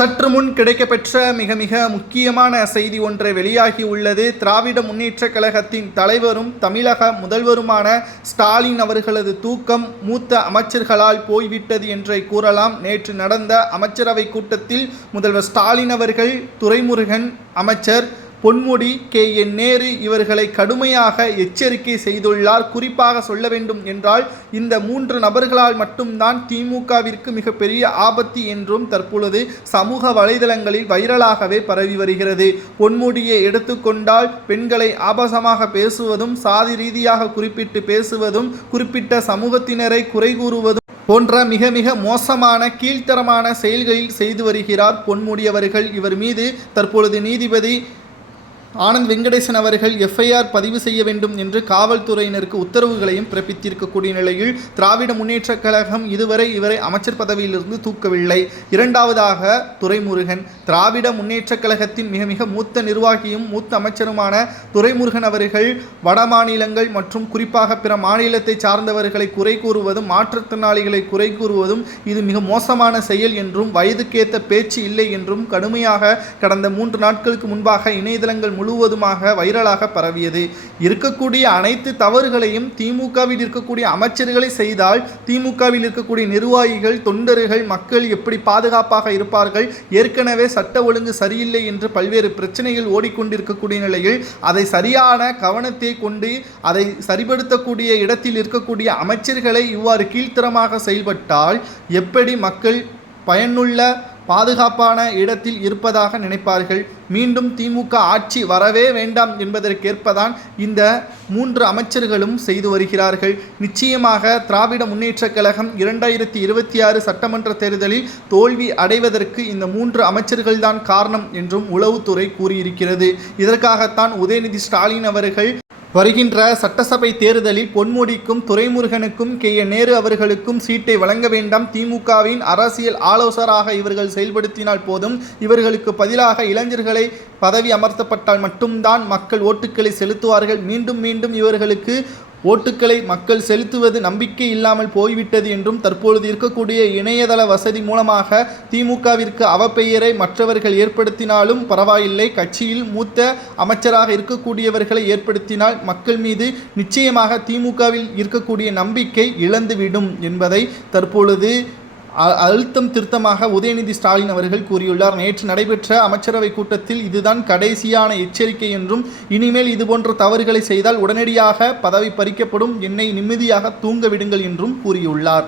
சற்று முன் கிடைக்கப்பெற்ற மிக மிக முக்கியமான செய்தி ஒன்றை வெளியாகி உள்ளது. திராவிட முன்னேற்றக் கழகத்தின் தலைவரும் தமிழக முதல்வருமான ஸ்டாலின் அவர்களது தூக்கம் மூத்த அமைச்சர்களால் போய்விட்டது என்றே கூறலாம். நேற்று நடந்த அமைச்சரவை கூட்டத்தில் முதல்வர் ஸ்டாலின் அவர்கள் துரைமுருகன், அமைச்சர் பொன்முடி, KN நேரு இவர்களை கடுமையாக எச்சரிக்கை செய்துள்ளார். குறிப்பாக சொல்ல வேண்டும் என்றால் இந்த 3 நபர்களால் மட்டும்தான் திமுகவிற்கு மிகப்பெரிய ஆபத்து என்றும் தற்பொழுது சமூக வலைதளங்களில் வைரலாகவே பரவி வருகிறது. பொன்முடியை எடுத்துக்கொண்டால் பெண்களை ஆபாசமாக பேசுவதும், சாதி ரீதியாக குறிப்பிட்டு பேசுவதும், குறிப்பிட்ட சமூகத்தினரை குறை கூறுவதும் போன்ற மிக மிக மோசமான கீழ்த்தரமான செயல்களில் செய்து வருகிறார் பொன்முடி அவர்கள். இவர் மீது தற்பொழுது நீதிபதி ஆனந்த் வெங்கடேசன் அவர்கள் FIR பதிவு செய்ய வேண்டும் என்று காவல்துறையினருக்கு உத்தரவுகளையும் பிறப்பித்திருக்கக்கூடிய நிலையில் திராவிட முன்னேற்றக் கழகம் இதுவரை இவரை அமைச்சர் பதவியிலிருந்து தூக்கவில்லை. இரண்டாவதாக துரைமுருகன், திராவிட முன்னேற்றக் கழகத்தின் மிக மிக மூத்த நிர்வாகியும் மூத்த அமைச்சருமான துரைமுருகன் அவர்கள் வட மாநிலங்கள் மற்றும் குறிப்பாக பிற மாநிலத்தை சார்ந்தவர்களை குறை கூறுவதும், மாற்றுத்திறனாளிகளை குறை கூறுவதும் இது மிக மோசமான செயல் என்றும், வயதுக்கேற்ற பேச்சு இல்லை என்றும் கடுமையாக கடந்த 3 நாட்களுக்கு முன்பாக இணையதளங்கள் முழுவதுமாக வைரலாக பரவியது. இருக்கக்கூடிய அனைத்து தவறுகளையும் திமுகவில் இருக்கக்கூடிய அமைச்சர்களை செய்தால் திமுகவில் இருக்கக்கூடிய நிர்வாகிகள், தொண்டர்கள், மக்கள் எப்படி பாதுகாப்பாக இருப்பார்கள்? ஏற்கனவே சட்ட ஒழுங்கு சரியில்லை என்று பல்வேறு பிரச்சனைகள் ஓடிக்கொண்டிருக்கக்கூடிய நிலையில் அதை சரியான கவனத்தை கொண்டு அதை சரிபடுத்தக்கூடிய இடத்தில் இருக்கக்கூடிய அமைச்சர்களை இவ்வாறு கீழ்த்தரமாக செயல்பட்டால் எப்படி மக்கள் பயனுள்ள பாதுகாப்பான இடத்தில் இருப்பதாக நினைப்பார்கள்? மீண்டும் திமுக ஆட்சி வரவே வேண்டாம் என்பதற்கேற்பதான் இந்த 3 அமைச்சர்களும் செய்து வருகிறார்கள். நிச்சயமாக திராவிட முன்னேற்றக் கழகம் 2026 சட்டமன்ற தேர்தலில் தோல்வி அடைவதற்கு இந்த 3 அமைச்சர்கள்தான் காரணம் என்றும் உளவுத்துறை கூறியிருக்கிறது. இதற்காகத்தான் உதயநிதி ஸ்டாலின் அவர்கள் வருகின்ற சட்டசபை தேர்தலில் பொன்முடிக்கும், துரைமுருகனுக்கும், KN நேரு அவர்களுக்கும் சீட்டை வழங்க வேண்டாம், திமுகவின் அரசியல் ஆலோசகராக இவர்கள் செயல்படுத்தினால் போதும், இவர்களுக்கு பதிலாக இளைஞர்களை பதவி அமர்த்தப்பட்டால் மட்டும்தான் மக்கள் ஓட்டுக்களை செலுத்துவார்கள், மீண்டும் மீண்டும் இவர்களுக்கு ஓட்டுக்களை மக்கள் செலுத்துவது நம்பிக்கை இல்லாமல் போய்விட்டது என்றும் தற்பொழுது இருக்கக்கூடிய இணையதள வசதி மூலமாக திமுகவிற்கு அவப்பெயரை மற்றவர்கள் ஏற்படுத்தினாலும் பரவாயில்லை, கட்சியில் மூத்த அமைச்சராக இருக்கக்கூடியவர்களை ஏற்படுத்தினால் மக்கள் மீது நிச்சயமாக திமுகவில் இருக்கக்கூடிய நம்பிக்கை இழந்துவிடும் என்பதை தற்பொழுது அழுத்தம் திருத்தமாக உதயநிதி ஸ்டாலின் அவர்கள் கூறியுள்ளார். நேற்று நடைபெற்ற அமைச்சரவை கூட்டத்தில் இதுதான் கடைசியான எச்சரிக்கை என்றும், இனிமேல் இதுபோன்ற தவறுகளை செய்தால் உடனடியாக பதவி பறிக்கப்படும், என்னை நிம்மதியாக தூங்க விடுங்கள் என்றும் கூறியுள்ளார்.